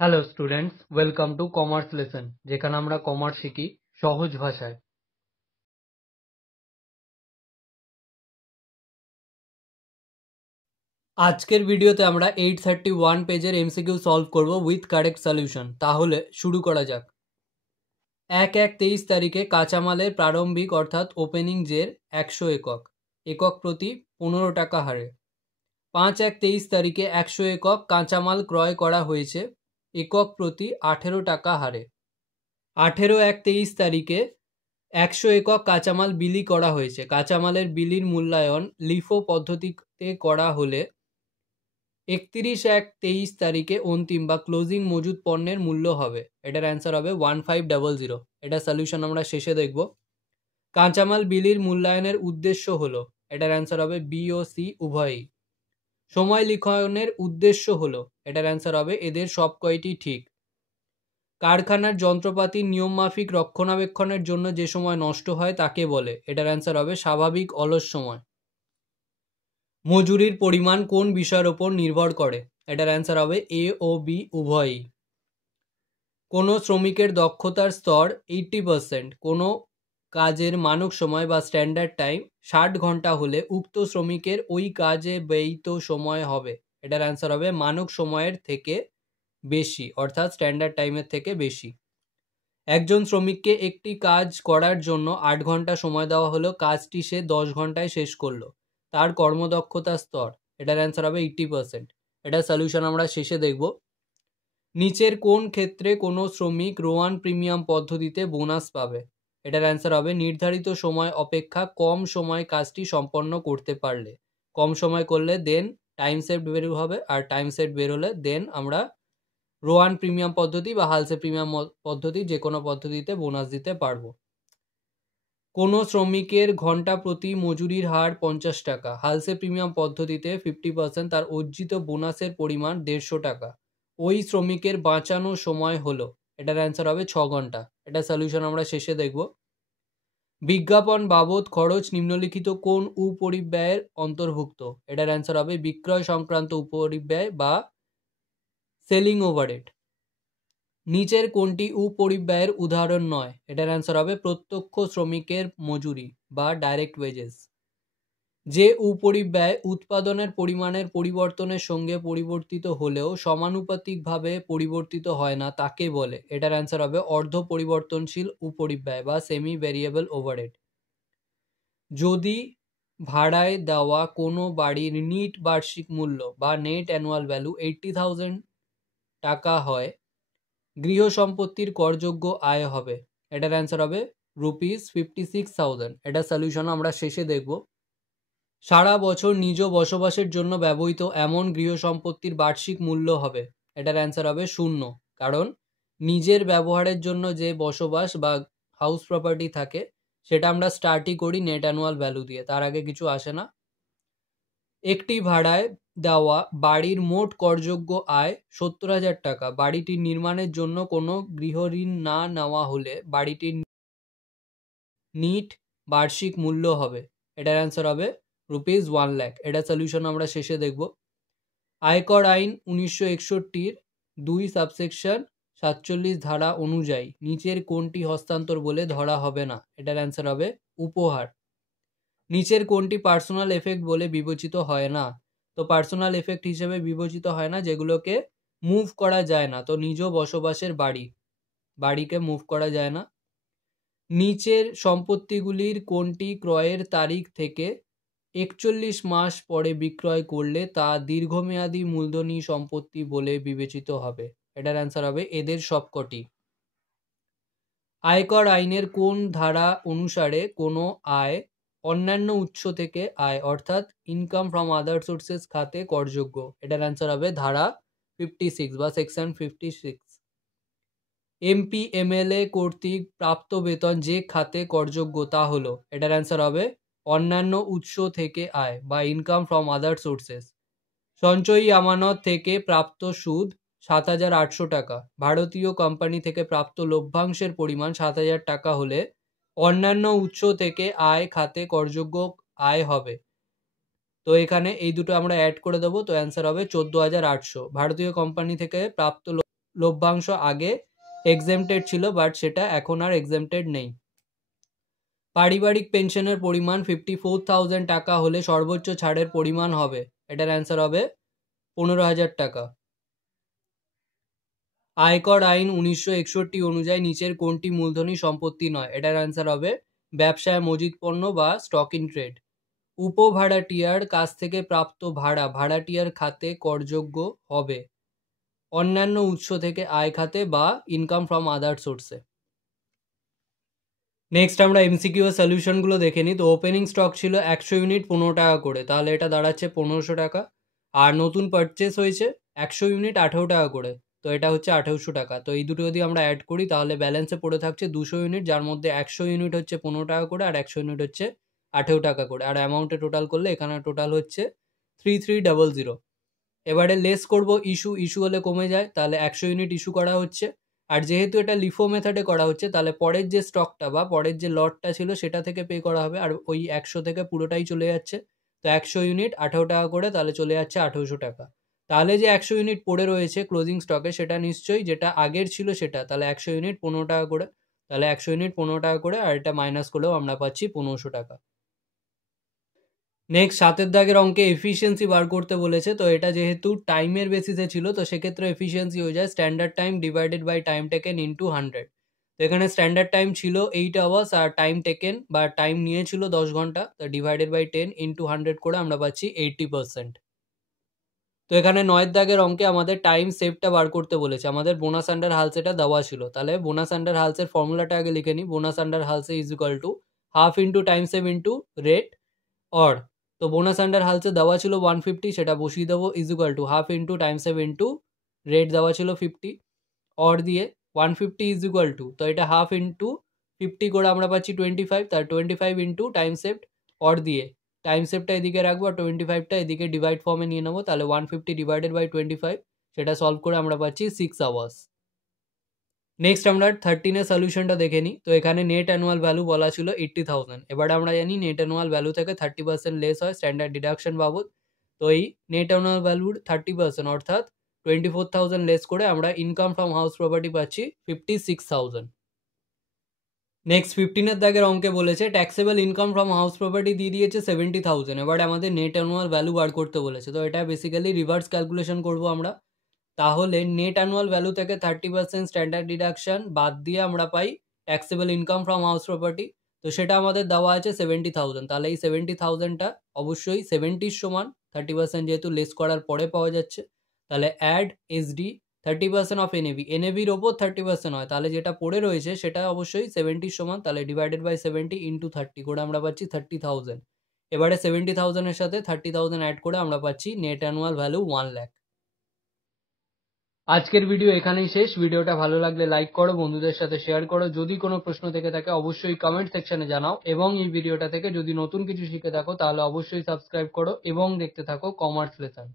Hello students, welcome to commerce lesson, যেখানে আমরা commerce শিখি সহজ ভাষায়। আজকের ভিডিওতে আমরা 831 পেজের এমসিকিউ সলভ করব উইথ কারেক্ট সলিউশন। তাহলে শুরু করা যাক। 1/1/23 তারিখে কাঁচামালের প্রারম্ভিক অর্থাৎ ওপেনিং জের 100 একক, একক প্রতি 15 টাকা হারে। 5/1/23 তারিখে 100 একক কাঁচামাল ক্রয় করা হয়েছে, একক প্রতি 18 টাকা হারে। 18/1/23 তারিখে 100 একক কাঁচামাল বিলি করা হয়েছে। কাঁচামালের বিলির মূল্যায়ন লিফো পদ্ধতিতে করা হলে 31/1/23 তারিখে অন্তিম বা ক্লোজিং মজুদ পণ্যের মূল্য হবে। এটার অ্যান্সার হবে 1500। এটা সলিউশন আমরা শেষে দেখব। কাঁচামাল বিলির মূল্যায়নের উদ্দেশ্য হলো, এটার অ্যান্সার হবে বি ও সি উভয়ই। সময় লিখনের উদ্দেশ্য হলো, এটার অ্যান্সার হবে এদের সব কয়টি ঠিক। কারখানার যন্ত্রপাতি নিয়মমাফিক রক্ষণাবেক্ষণের জন্য যে সময় নষ্ট হয় তাকে বলে, এটার অ্যান্সার হবে স্বাভাবিক অলস সময়। মজুরির পরিমাণ কোন বিষয়ের ওপর নির্ভর করে, এটার অ্যান্সার হবে এ ও বি উভয়ই। কোনো শ্রমিকের দক্ষতার স্তর 80%, কোনো কাজের মানক সময় বা স্ট্যান্ডার্ড টাইম 60 ঘন্টা হলে উক্ত শ্রমিকের ওই কাজে ব্যয়িত সময় হবে। এটার অ্যান্সার হবে মানক সময়ের থেকে বেশি, অর্থাৎ স্ট্যান্ডার্ড টাইমের থেকে বেশি। একজন শ্রমিককে একটি কাজ করার জন্য 8 ঘন্টা সময় দেওয়া হলো, কাজটি সে 10 ঘন্টায় শেষ করলো। তার কর্মদক্ষতার স্তর, এটার অ্যান্সার হবে 80%। এটা সলিউশন আমরা শেষে দেখব। নিচের কোন ক্ষেত্রে কোনো শ্রমিক রোয়ান প্রিমিয়াম পদ্ধতিতে বোনাস পাবে, এটার অ্যান্সার হবে নির্ধারিত সময় অপেক্ষা কম সময় কাজটি সম্পন্ন করতে পারলে। কম সময় করলে দেন টাইম সেট বের হবে, আর টাইম সেট বের হলে দেন আমরা রোয়ান প্রিমিয়াম পদ্ধতি বা হালসে প্রিমিয়াম পদ্ধতি যে কোনো পদ্ধতিতে বোনাস দিতে পারবো। কোনো শ্রমিকের ঘন্টা প্রতি মজুরির হার 50 টাকা, হালসে প্রিমিয়াম পদ্ধতিতে 50% তার অর্জিত বোনাসের পরিমাণ 150 টাকা। ওই শ্রমিকের বাঁচানো সময় হলো, এটার অ্যান্সার হবে 6 ঘন্টা। এটা সলিউশন আমরা শেষে দেখব। বিজ্ঞাপন বাবদ খরচ নিম্নলিখিত কোন উপরিব্যয়ের অন্তর্ভুক্ত, এটার অ্যান্সার হবে বিক্রয় সংক্রান্ত উপরিব্যয় বা সেলিং ওভারহেড। নিচের কোনটি উপরিব্যয়ের উদাহরণ নয়, এটার অ্যান্সার হবে প্রত্যক্ষ শ্রমিকের মজুরি বা ডাইরেক্ট ওয়েজেস। যে উপরিব্যয় উৎপাদনের পরিমাণের পরিবর্তনের সঙ্গে পরিবর্তিত হলেও সমানুপাতিকভাবে পরিবর্তিত হয় না তাকে বলে, এটার অ্যান্সার হবে অর্ধ পরিবর্তনশীল উপরিব্যয় বা সেমি ভ্যারিয়েবল ওভারহেড। যদি ভাড়ায় দেওয়া কোনো বাড়ির নিট বার্ষিক মূল্য বা নেট অ্যানুয়াল ভ্যালু 80,000 টাকা হয়, গৃহ সম্পত্তির করযোগ্য আয় হবে, এটার অ্যান্সার হবে ₹56,000। এটা সলিউশন আমরা শেষে দেখব। সারা বছর নিজ বসবাসের জন্য ব্যবহৃত এমন গৃহ সম্পত্তির বার্ষিক মূল্য হবে, এটার অ্যান্সার হবে 0, কারণ নিজের ব্যবহারের জন্য যে বসবাস বা হাউস প্রপার্টি থাকে সেটা আমরা স্টার্টই করি নেট অ্যানুয়াল ভ্যালু দিয়ে, তার আগে কিছু আসে না। একটি ভাড়ায় দেওয়া বাড়ির মোট করযোগ্য আয় 70,000 টাকা। বাড়িটির নির্মাণের জন্য কোনো গৃহঋণ না নেওয়া হলে বাড়িটির নিট বার্ষিক মূল্য হবে, এটার অ্যান্সার হবে ₹1 লাখ। এটা সলিউশন আমরা শেষে দেখব। আয়কর আইন 1961 2 সাবসেকশন 47 ধারা অনুযায়ী নিচের কোনটি হস্তান্তর বলে ধরা হবে না, এটার অ্যান্সার হবে উপহার। নিচের কোনটি পার্সোনাল এফেক্ট বলে বিবেচিত হয় না, তো পার্সোনাল এফেক্ট হিসেবে বিবেচিত হয় না যেগুলোকে মুভ করা যায় না, তো নিজ বসবাসের বাড়িকে মুভ করা যায় না। নিচের সম্পত্তিগুলির কোনটি ক্রয়ের তারিখ থেকে 41 মাস পরে বিক্রয় করলে তা দীর্ঘমেয়াদী মূলধনী সম্পত্তি বলে বিবেচিত হবে, এটার অ্যান্সার হবে এদের সবকটি। আয়কর আইনের কোন ধারা অনুসারে কোনো আয় অন্যান্য উৎস থেকে আয় অর্থাৎ ইনকাম ফ্রম আদার সোর্সেস খাতে করযোগ্য, এটার অ্যান্সার হবে ধারা 56 বা সেকশন 56। এমপি এমএলএ কর্তৃক প্রাপ্ত বেতন যে খাতে করযোগ্য তা হলো, এটার অ্যান্সার হবে অন্যান্য উৎস থেকে আয় বা ইনকাম ফ্রম আদার সোর্সেস। সঞ্চয়ী আমানত থেকে প্রাপ্ত সুদ 7,800 টাকা। ভারতীয় কোম্পানি থেকে প্রাপ্ত লভ্যাংশের পরিমাণ 7,000 টাকা হলে অন্যান্য উৎস থেকে আয় খাতে করযোগ্য আয় হবে। তো এখানে এই দুটো আমরা অ্যাড করে দেবো, তো অ্যান্সার হবে 14,800। ভারতীয় কোম্পানি থেকে প্রাপ্ত লভ্যাংশ আগে এক্সেমটেড ছিল, বাট সেটা এখন আর এক্সেমটেড নেই। পারিবারিক পেনশনের পরিমাণ 54,000 টাকা হলে সর্বোচ্চ ছাড়ের পরিমাণ হবে, এটার অ্যান্সার হবে 15,000 টাকা। আয়কর আইন 1961 অনুযায়ী নিচের কোনটি মূলধনী সম্পত্তি নয়, এটার অ্যান্সার হবে ব্যবসায় মজুত পণ্য বা স্টক ইন ট্রেড। উপভাড়াটিয়ার কাছ থেকে প্রাপ্ত ভাড়া ভাড়াটিয়ার খাতে করযোগ্য হবে অন্যান্য উৎস থেকে আয় খাতে বা ইনকাম ফ্রম আদার সোর্সে। নেক্সট আমরা এমসিকিউ সলিউশনগুলো দেখে নিই। তো ওপেনিং স্টক ছিল 100 ইউনিট 15 টাকা করে, তাহলে এটা দাঁড়াচ্ছে 1500 টাকা। আর নতুন পারচেস হয়েছে 100 ইউনিট 18 টাকা করে, তো এটা হচ্ছে 2800 টাকা। তো এই দুটো যদি আমরা অ্যাড করি তাহলে ব্যালেন্সে পড়ে থাকছে 200 ইউনিট, যার মধ্যে 100 ইউনিট হচ্ছে 15 টাকা করে আর 100 ইউনিট হচ্ছে 18 টাকা করে। আর অ্যামাউন্টে টোটাল করলে এখানে টোটাল হচ্ছে 3300। এবারে লেস করব ইস্যু হলে কমে যায়, তাহলে 100 ইউনিট ইস্যু করা হচ্ছে। আর যেহেতু এটা লিফো মেথডে করা হচ্ছে, তাহলে পরের যে স্টকটা বা পরের যে লটটা ছিল সেটা থেকে পে করা হবে, আর ওই 100 থেকে পুরোটাই চলে যাচ্ছে। তো 100 ইউনিট 18 টাকা করে, তাহলে চলে যাচ্ছে 1800 টাকা। তাহলে যে 100 ইউনিট পড়ে রয়েছে ক্লোজিং স্টকে সেটা নিশ্চয়ই যেটা আগের ছিল সেটা, তাহলে 100 ইউনিট 15 টাকা করে, তাহলে 100 ইউনিট 15 টাকা করে, আর এটা মাইনাস করলেও আমরা পাচ্ছি 1500 টাকা। নেক্সট 7 দাগের অঙ্কে এফিসিয়েন্সি বার করতে বলেছে। তো এটা যেহেতু টাইমের বেসিসে ছিল, তো সেক্ষেত্রে এফিসিয়েন্সি হয়ে যায় standard time divided by time taken into 100। তো এখানে স্ট্যান্ডার্ড টাইম ছিল 8 আওয়ার্স আর টাইম টেকেন বা টাইম নিয়েছিল 10 ঘন্টা, তো ডিভাইডেড বাই 10 ইন্টু 100 করে আমরা পাচ্ছি 80%। তো এখানে 9 দাগের অঙ্কে আমাদের টাইম সেভটা বার করতে বলেছে। আমাদের বোনাস আন্ডার হালস এটা দেওয়া ছিল, তাহলে বোনাস আন্ডার হালসের ফর্মুলাটা আগে লিখে নিই। Bonus under Halsey is equal to half into time save into rate অর। তো বোনাস আন্ডার হালসে দেওয়া ছিল 150, সেটা বসিয়ে দেবো is equal to half into time save into rate দেওয়া ছিল 50 অর দিয়ে 150 ইজ ইকুয়াল টু, তো এটা হাফ ইন্টু 50 করে আমরা পাচ্ছি 25, তার 25 ইন্টু টাইম সেভড অর দিয়ে টাইম সেভটা এদিকে রাখবো আর 25টা এদিকে ডিভাইড ফর্মে নিয়ে নেবো, তাহলে 150 ডিভাইডেড বাই 25 সেটা সলভ করে আমরা পাচ্ছি 6 আওয়ার্স। নেক্সট আমরা 13 এর সলিউশনটা দেখে নিই। তো এখানে নেট অ্যানুয়াল ভ্যালু বলা ছিল 80,000। এবার আমরা জানি নেট অ্যানুয়াল ভ্যালু থেকে 30% লেস হয় স্ট্যান্ডার্ড ডিডাকশন বাবদ। তো এই নেট অ্যানুয়াল ভ্যালুর 30% অর্থাৎ 24,000 লেস করে আমরা ইনকাম ফ্রম হাউস প্রপার্টি পাচ্ছি 56,000। নেক্সট 15 এর দাগের অঙ্কে বলেছে taxable income from house property দিয়ে দিয়েছে 70,000। এবার আমাদের নেট অ্যানুয়াল ভ্যালু বার করতে বলেছে। তো এটা বেসিক্যালি রিভার্স ক্যালকুলেশন করব আমরা। তাহলে নেট অ্যানুয়াল ভ্যালু থেকে 30% স্ট্যান্ডার্ড ডিডাকশন বাদ দিয়ে আমরা পাই taxable income from house property. তো সেটা আমাদের দেওয়া আছে 70,000, তাহলে এই 70,000টা অবশ্যই 70 সমান 30% যেহেতু লেস করার পরে পাওয়া যাচ্ছে, তাহলে অ্যাড এসডি 30% অফ এনএভি, এনএভির ওপর 30% হয়, তাহলে যেটা পড়ে রয়েছে সেটা অবশ্যই 70 সমান, তাহলে ডিভাইডেড বাই 70 ইন্টু 30 করে আমরা পাচ্ছি 30,000। এবারে 70,000 এর সাথে 30,000 অ্যাড করে আমরা পাচ্ছি নেট অ্যানুয়াল ভ্যালু 1 লাখ। আজকের ভিডিও এখানেই শেষ। ভিডিওটা ভালো লাগলে লাইক করো, বন্ধুদের সাথে শেয়ার করো। যদি কোনো প্রশ্ন থেকে থাকে অবশ্যই কমেন্ট সেকশনে জানাও, এবং এই ভিডিওটা থেকে যদি নতুন কিছু শিখে থাকো তাহলে অবশ্যই সাবস্ক্রাইব করো এবং দেখতে থাকো কমার্স লেসন।